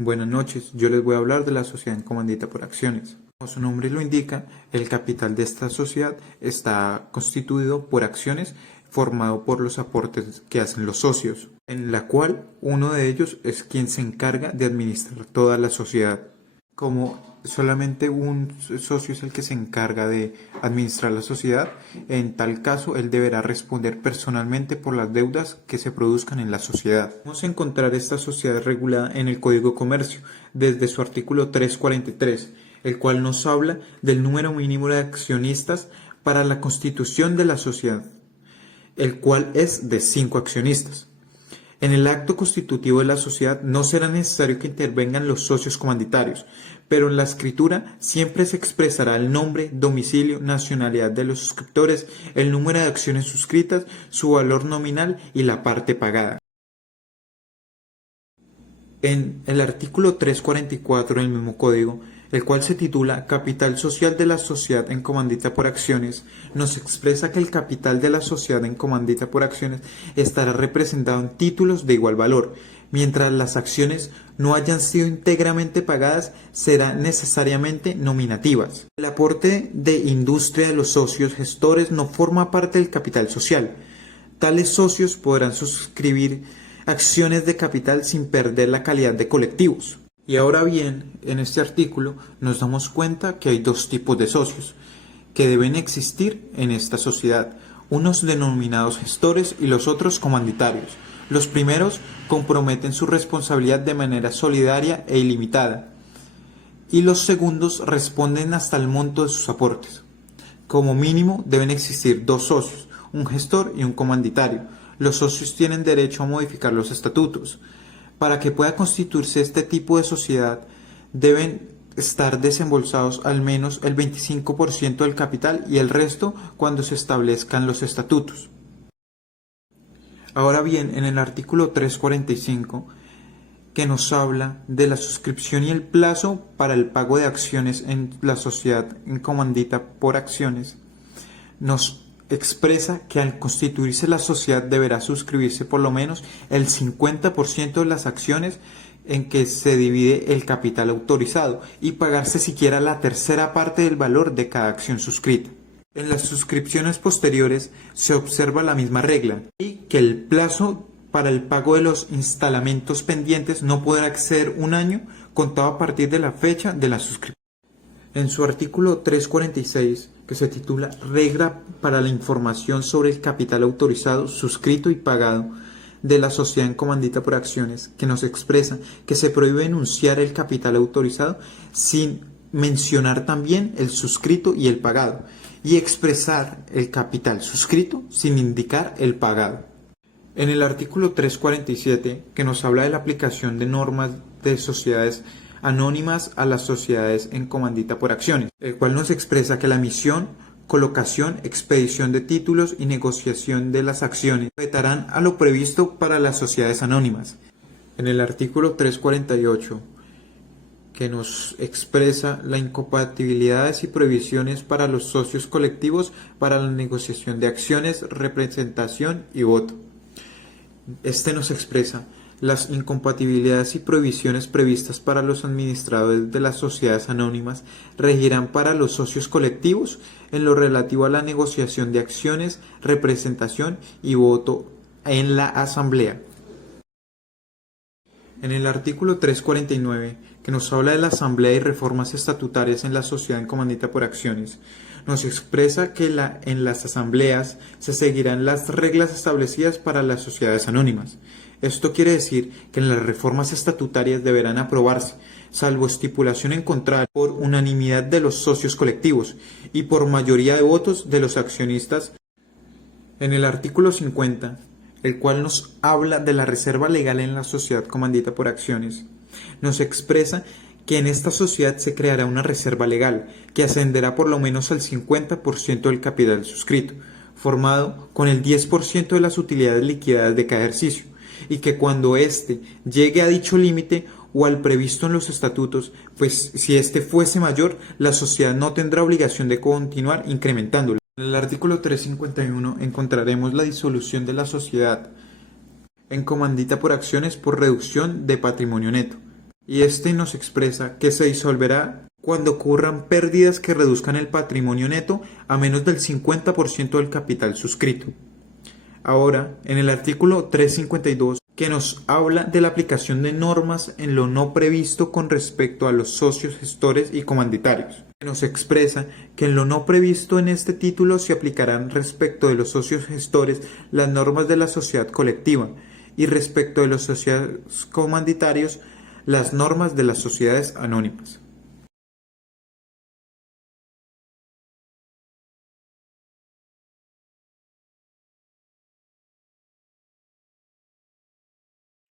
Buenas noches, yo les voy a hablar de la sociedad en comandita por acciones. Como su nombre lo indica, el capital de esta sociedad está constituido por acciones formado por los aportes que hacen los socios, en la cual uno de ellos es quien se encarga de administrar toda la sociedad. Como solamente un socio es el que se encarga de administrar la sociedad, en tal caso él deberá responder personalmente por las deudas que se produzcan en la sociedad. Vamos a encontrar esta sociedad regulada en el Código de Comercio, desde su artículo 343, el cual nos habla del número mínimo de accionistas para la constitución de la sociedad, el cual es de 5 accionistas. En el acto constitutivo de la sociedad no será necesario que intervengan los socios comanditarios, pero en la escritura siempre se expresará el nombre, domicilio, nacionalidad de los suscriptores, el número de acciones suscritas, su valor nominal y la parte pagada. En el artículo 344 del mismo código, el cual se titula Capital Social de la Sociedad en Comandita por Acciones, nos expresa que el capital de la sociedad en comandita por acciones estará representado en títulos de igual valor, mientras las acciones no hayan sido íntegramente pagadas, serán necesariamente nominativas. El aporte de industria de los socios gestores no forma parte del capital social. Tales socios podrán suscribir acciones de capital sin perder la calidad de colectivos. Y ahora bien, en este artículo nos damos cuenta que hay dos tipos de socios que deben existir en esta sociedad, unos denominados gestores y los otros comanditarios. Los primeros comprometen su responsabilidad de manera solidaria e ilimitada, y los segundos responden hasta el monto de sus aportes. Como mínimo deben existir dos socios, un gestor y un comanditario. Los socios tienen derecho a modificar los estatutos. Para que pueda constituirse este tipo de sociedad, deben estar desembolsados al menos el 25% del capital y el resto cuando se establezcan los estatutos. Ahora bien, en el artículo 345, que nos habla de la suscripción y el plazo para el pago de acciones en la sociedad en comandita por acciones, nos expresa que al constituirse la sociedad deberá suscribirse por lo menos el 50% de las acciones en que se divide el capital autorizado y pagarse siquiera la tercera parte del valor de cada acción suscrita. En las suscripciones posteriores se observa la misma regla y que el plazo para el pago de los instalamentos pendientes no podrá exceder un año contado a partir de la fecha de la suscripción. En su artículo 346, que se titula Regla para la información sobre el capital autorizado, suscrito y pagado de la sociedad en comandita por acciones, que nos expresa que se prohíbe enunciar el capital autorizado sin mencionar también el suscrito y el pagado, y expresar el capital suscrito sin indicar el pagado. En el artículo 347, que nos habla de la aplicación de normas de sociedades anónimas a las sociedades en comandita por acciones, el cual nos expresa que la emisión, colocación, expedición de títulos y negociación de las acciones vetarán a lo previsto para las sociedades anónimas. En el artículo 348, que nos expresa las incompatibilidades y prohibiciones para los socios colectivos para la negociación de acciones, representación y voto. Este nos expresa las incompatibilidades y prohibiciones previstas para los administradores de las sociedades anónimas regirán para los socios colectivos en lo relativo a la negociación de acciones, representación y voto en la asamblea. En el artículo 349, que nos habla de la asamblea y reformas estatutarias en la sociedad en comandita por acciones, nos expresa que en las asambleas se seguirán las reglas establecidas para las sociedades anónimas. Esto quiere decir que en las reformas estatutarias deberán aprobarse, salvo estipulación en contrario, por unanimidad de los socios colectivos y por mayoría de votos de los accionistas. En el artículo 50, el cual nos habla de la reserva legal en la sociedad comandita por acciones, nos expresa que en esta sociedad se creará una reserva legal que ascenderá por lo menos al 50% del capital suscrito, formado con el 10% de las utilidades liquidadas de cada ejercicio, y que cuando éste llegue a dicho límite o al previsto en los estatutos, pues si éste fuese mayor, la sociedad no tendrá obligación de continuar incrementándolo. En el artículo 351 encontraremos la disolución de la sociedad en comandita por acciones por reducción de patrimonio neto. y este nos expresa que se disolverá cuando ocurran pérdidas que reduzcan el patrimonio neto a menos del 50% del capital suscrito. Ahora, en el artículo 352, que nos habla de la aplicación de normas en lo no previsto con respecto a los socios gestores y comanditarios. Nos expresa que en lo no previsto en este título se aplicarán respecto de los socios gestores las normas de la sociedad colectiva y respecto de los socios comanditarios las normas de las sociedades anónimas.